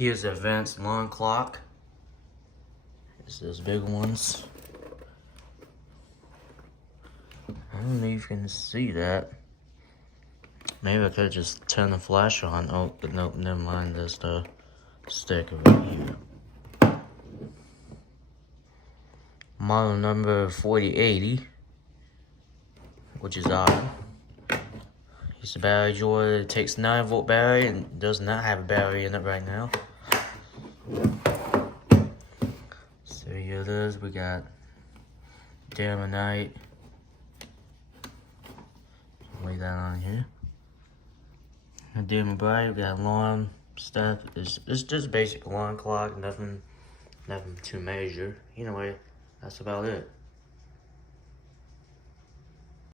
Here's the advanced alarm clock. It's those big ones. I don't know if you can see that. Maybe I could just turn the flash on. Oh, but nope, never mind. There's the sticker right here. Model number 4080, which is odd. It's a battery drawer. It takes 9-volt battery and does not have a battery in it right now. So here it is. We got Dim of Night. Lay that on here. Dim and bright. We got alarm stuff. It's just basic alarm clock. Nothing too major. Anyway, that's about it.